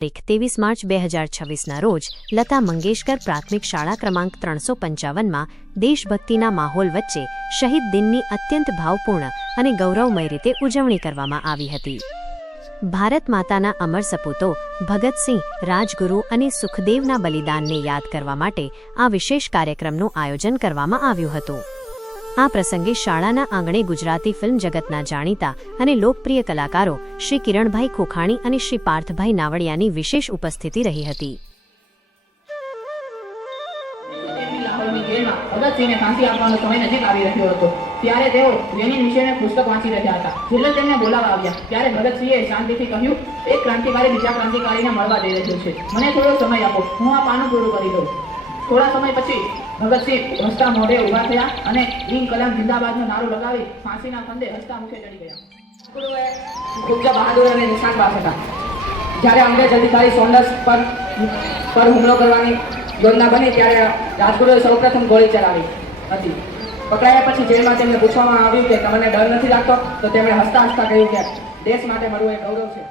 23 March 2026ના રોજ લતા મંગેશકર પ્રાથમિક શાળા ક્રમાંક 355માં દેશભક્તિના માહોલ વચ્ચે શહીદ દિનની અત્યંત ભાવપૂર્ણ અને ગૌરવમય રીતે ઉજવણી કરવામાં આવી હતી. ભારત માતાના અમર સપૂતો ભગતસિંહ, રાજગુરુ અને સુખદેવના બલિદાનને યાદ કરવા માટે આ વિશેષ કાર્યક્રમનું આયોજન કરવામાં આવ્યું હતું. આ પ્રસંગે શાળાના આંગણે ગુજરાતી ફિલ્મ જગતના જાણીતા અને લોકપ્રિય કલાકારો શ્રી કિરણભાઈ ખોખાણી અને શ્રી પાર્થભાઈ નાવડિયાની વિશેષ ઉપસ્થિતિ રહી હતી. ભગતસિંહને ફાંસી આપવાનો સમય નજીક આવી રહ્યો હતો ત્યારે તેઓ લેનિન વિશેનું પુસ્તક વાંચી રહ્યા હતા. જેટલે તેમને બોલાવવા આવ્યા ત્યારે ભગતસિંહે શાંતિથી કહ્યું, એક ક્રાંતિકારી બીજા ક્રાંતિકારીને મળવા જઈ રહ્યો છે, મને થોડો સમય આપો, હું આ પાનું પૂરું કરી દઉં. થોડા સમય પછી ભગતસિંહ હસતા મોઢે ઊભા થયા અને ઇન્કલાબ જિંદાબાદનો નારો લગાવી ફાંસીના ફંદે હસતા મુખે ચડી ગયા. ખૂબ જ બહાદુર અને નિશાનબાજ હતા. જ્યારે અંગ્રેજ અધિકારી સોન્ડર્સ પર હુમલો કરવાની યોજના બની ત્યારે રાજગુરુએ સૌપ્રથમ ગોળી ચલાવી હતી. પકડાયા પછી જેલમાં તેમને પૂછવામાં આવ્યું કે તમને ડર નથી લાગતો, તો તેમણે હસતા હસતા કહ્યું કે દેશ માટે મરવું એ ગૌરવ છે.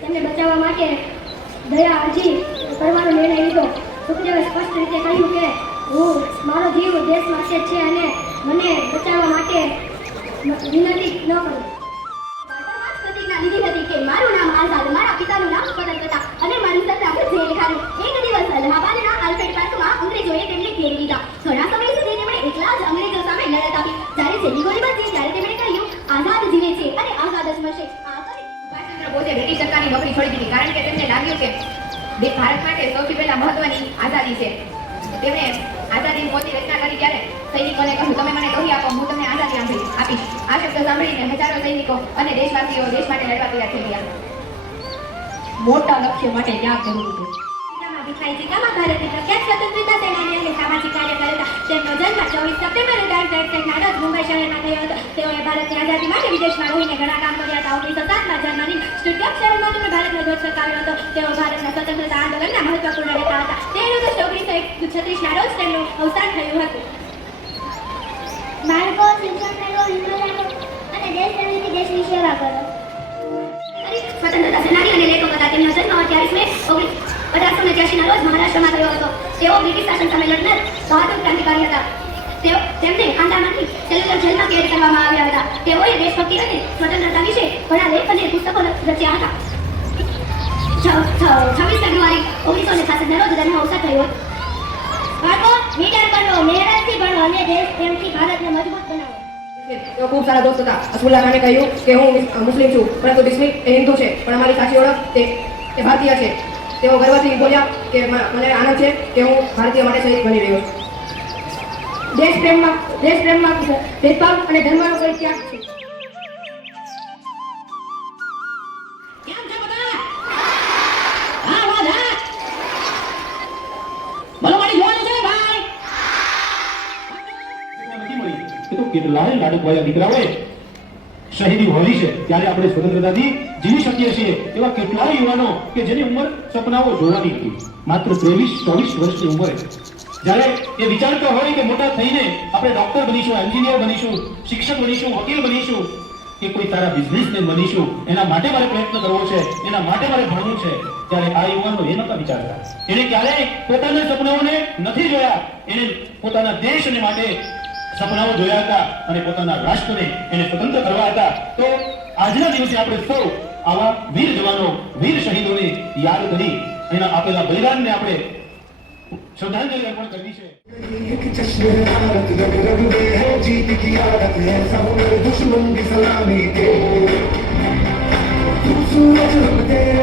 તેમને બચાવવા માટે દયા અરજી કરવાનો નિર્ણય લીધો. સુખદેવે સ્પષ્ટ રીતે કહ્યું કે મારો જીવ દેશ માટે છે અને મને બચાવવા માટે વિનંતી ન કરો. પ્રતિજ્ઞા લીધી હતી કે મારું નામ આઝાદ, મારા પિતાનું નામ સ્વતંત્રતા અને મારું સત્તા જે લેખાનું. એક દિવસ અલ્હાબાદના આલ્ફ્રેડ પાર્કમાં અંગ્રેજોએ તેમને ઘેરી લીધા. ઘણા સમય સુધી તેમણે એકલા જ અંગ્રેજો સામે લડત આપી. જ્યારે છેલ્લી ગોળી બાજી ત્યારે તેમણે કહ્યું, આઝાદ જીવે છે અને આઝાદ જ મરશે. સુભાષચંદ્ર બોઝે બ્રિટિશ સરકારની નોકરી છોડી દીધી કારણ કે તેમને લાગ્યું કે ભારત માટે સૌથી પહેલા મહત્વની આઝાદી છે. તેમણે આઝાદીની મોટી રચના કરી ત્યારે સૈનિકોને કહ્યું, તમે મને કહી આપો, હું તમને આઝાદી આપીશ. આ શબ્દ સાંભળીને હજારો સૈનિકો અને દેશવાસીઓ દેશ માટે લડવા તૈયાર થઈ ગયા. મોટા લક્ષ્ય માટે ત્યાગ જરૂરી છે. ભીખાઈજી કામા ભારતની પ્રખ્યાત સ્વતંત્રતા સેનાની અને સામાજિક કાર્યકર્તા. તેમનો જન્મ 24 સપ્ટેમ્બર 1963ના રોજ મુંબઈ શહેરમાં થયો હતો. તેઓએ ભારતની આઝાદી માટે વિદેશમાં રહીને ઘણા કામ કર્યા હતા. 1907માં જર્મની સ્ટુટગાર્ટ શહેરમાં તેમણે ભારતનો ધ્વજ ફરકાવ્યો હતો. તેઓ ભારતના સ્વતંત્રતા આંદોલનના મહત્વપૂર્ણ નેતા હતા. 13 ઓગસ્ટ 1936ના રોજ તેમનું અવસાન થયું હતું. બાળકો શિક્ષણ મેળવો, હિંમત રાખો અને દેશ પ્રેમથી દેશની સેવા કરો. સ્વતંત્રતા સેનાની અને લેખક હતા. તેમનો જન્મ 28 મે 1883ના રોજ મહારાષ્ટ્રમાં થયો હતો. તેઓ બ્રિટિશ શાસન સામે લડનાર બહાદુર ક્રાંતિકારી હતા. તેમને આંદામાનની સેલ્યુલર જેલમાં કેદ કરવામાં આવ્યા હતા. તેઓએ દેશભક્તિ અને સ્વતંત્રતા વિશે ઘણા લેખ અને પુસ્તકો રચ્યા હતા. 26 ફેબ્રુઆરી 1966ના રોજ તેમનો અવસાન થયો હતો. બાળકો વિચાર કરો, મહેનતથી ભણો અને દેશ પ્રેમથી ભારતને મજબૂત બનાવો. તેઓ ખૂબ સારા દોસ્ત હતા. અસમુલ્લા ખાને કહ્યું કે હું મુસ્લિમ છું, પરંતુ બિસ્મિલ એ હિન્દુ છે, પણ અમારી સાચી ઓળખ તે ભારતીય છે. તેઓ ગર્વથી બોલ્યા કે મને આનંદ છે કે હું ભારતીય માટે શહીદ બની રહ્યો છું. દેશ પ્રેમમાં ભેદભાવ અને ધર્મનો કોઈ ત્યાગ છે. કેટલાય લાડકવાયા દીકરાઓએ શહીદી હોવી છે ત્યારે આપણે સ્વતંત્રતાથી જીવી શકીએ છીએ. એવા કેટલાય યુવાનો કે જેની ઉંમર સપનાઓ જોવાની હતી, માત્ર 23-24 વર્ષની ઉંમરે જ્યારે એ વિચારતા હોય કે મોટા થઈને આપણે ડોક્ટર બનીશું, એન્જિનિયર બનીશું, શિક્ષક બનીશું, વકીલ બનીશું કે કોઈ સારા બિઝનેસમેન બનીશું, એના માટે મારે પ્રયત્ન કરવો છે, એના માટે મારે ભણવું છે, ત્યારે આ યુવાનો એ નતા વિચારતા. એને ક્યારેય પોતાના સપનાઓને નથી જોયા. એને પોતાના દેશને માટે સપનાઓ જોયા હતા અને પોતાના રાષ્ટ્રને એને સ્વતંત્ર કરવા હતા. તો આજના દિવસે આપણે સૌ આવા વીર જવાનો, વીર શહીદોને યાદ કરી એના આપેલા બલિદાનને આપણે શ્રદ્ધાંજલિ અર્પણ કરવી છે. दुश्मन की सलामी दे, तू सूरज तेरे